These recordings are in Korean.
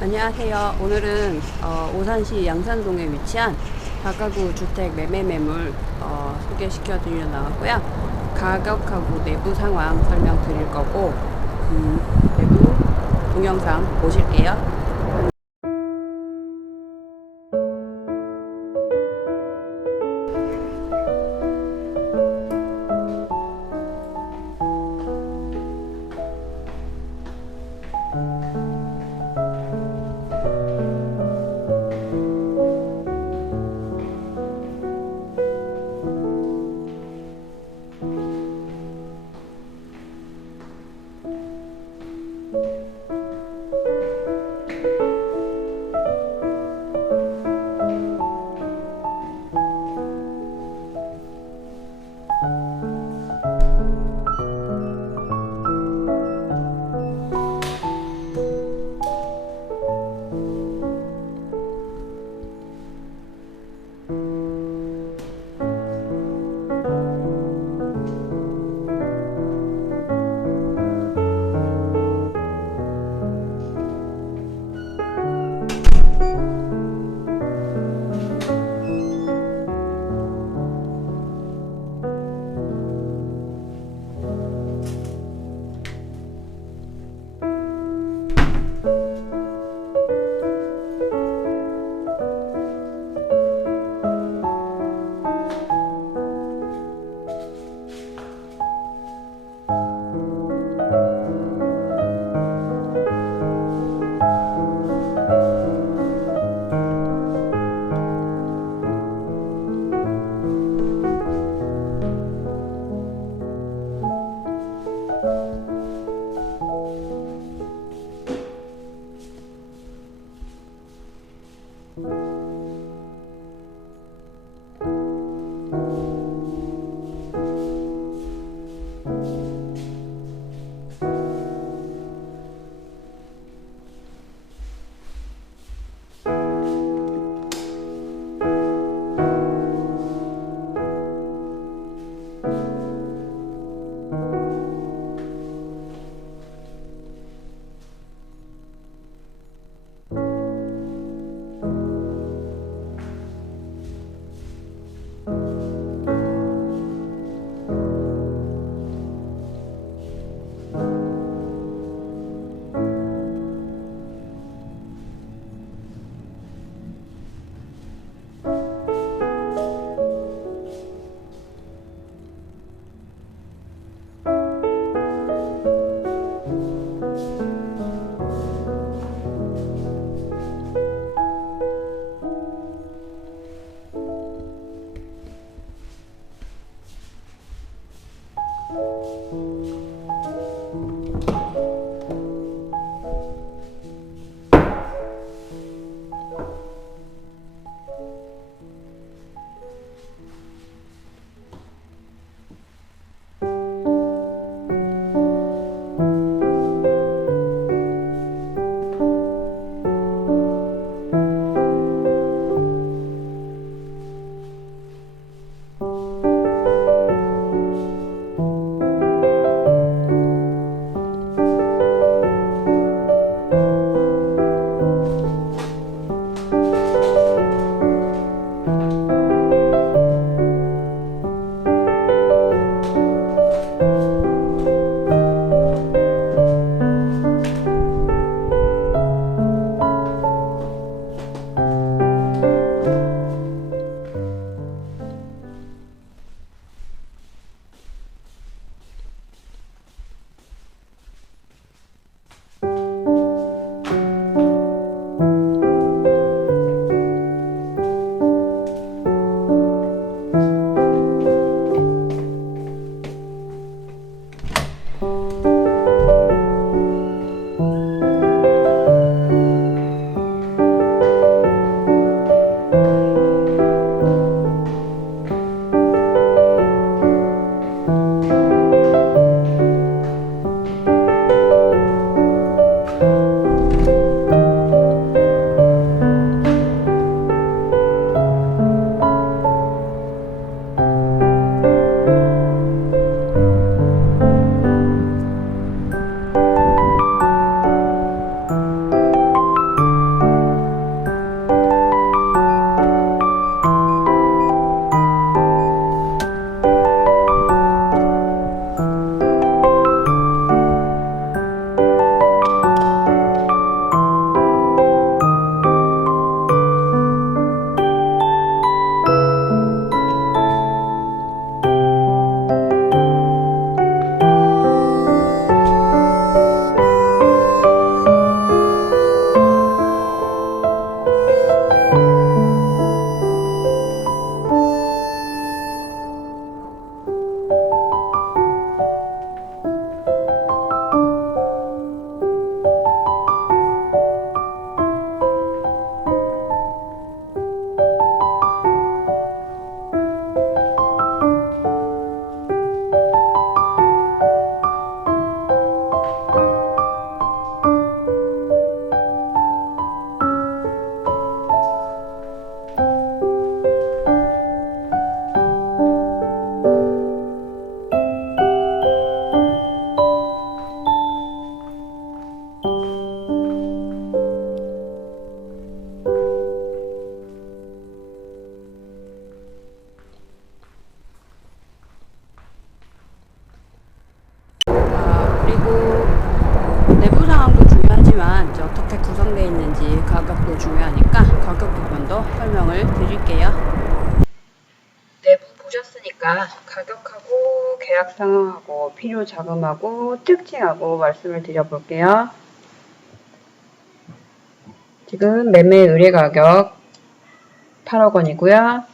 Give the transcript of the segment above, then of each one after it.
안녕하세요. 오늘은 어, 오산시 양산동에 위치한 다가구 주택 매매 매물 어, 소개시켜 드리려 나왔고요. 가격하고 내부 상황 설명 드릴 거고 음, 내부 동영상 보실게요. Bye. 형성되어 있는지 가격도 중요하니까 가격 부분도 설명을 드릴게요. 내부 보셨으니까 가격하고 계약 상황하고 필요 자금하고 특징하고 말씀을 드려볼게요. 지금 매매 의뢰 가격 8억 원이고요.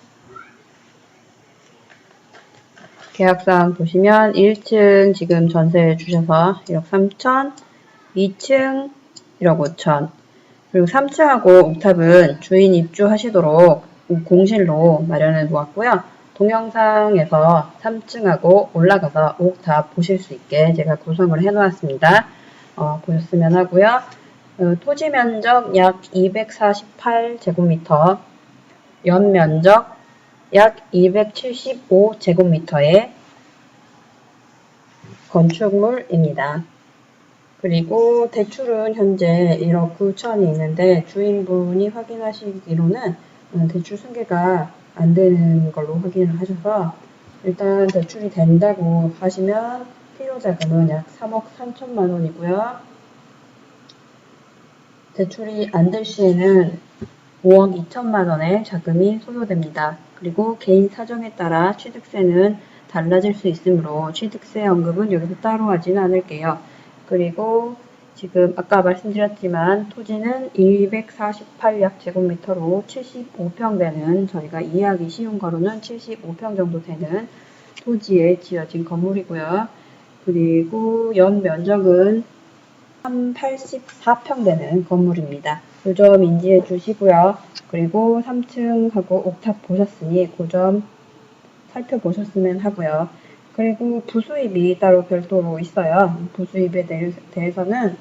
계약사항 보시면 1층 지금 전세 주셔서 1억 3천, 2층 1억 5천, 그리고 3층하고 옥탑은 주인 입주하시도록 공실로 마련해 놓았고요. 동영상에서 3층하고 올라가서 옥탑 보실 수 있게 제가 구성을 해 놓았습니다. 어, 보셨으면 하고요. 어, 토지 면적 약 248제곱미터, 연 면적 약 275제곱미터의 건축물입니다. 그리고 대출은 현재 1억 9천이 있는데 주인분이 확인하시기로는 음, 대출 승계가 안 되는 걸로 확인을 하셔서 일단 대출이 된다고 하시면 필요 자금은 약 3억 3천만 원이고요. 대출이 안 될 시에는 5억 2천만 원의 자금이 소요됩니다. 그리고 개인 사정에 따라 취득세는 달라질 수 있으므로 취득세 언급은 여기서 따로 하지는 않을게요. 그리고 지금 아까 말씀드렸지만 토지는 248약 제곱미터로 75평 되는 저희가 이해하기 쉬운 거로는 75평 정도 되는 토지에 지어진 건물이고요. 그리고 연 면적은 384평 되는 건물입니다. 그 점 인지해 주시고요. 그리고 3층하고 옥탑 보셨으니 그 점 살펴보셨으면 하고요. 그리고 부수입이 따로 별도로 있어요. 부수입에 대- 대해서는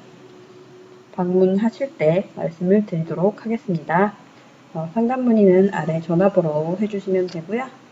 방문하실 때 말씀을 드리도록 하겠습니다. 어, 상담 문의는 아래 전화번호 해주시면 되고요.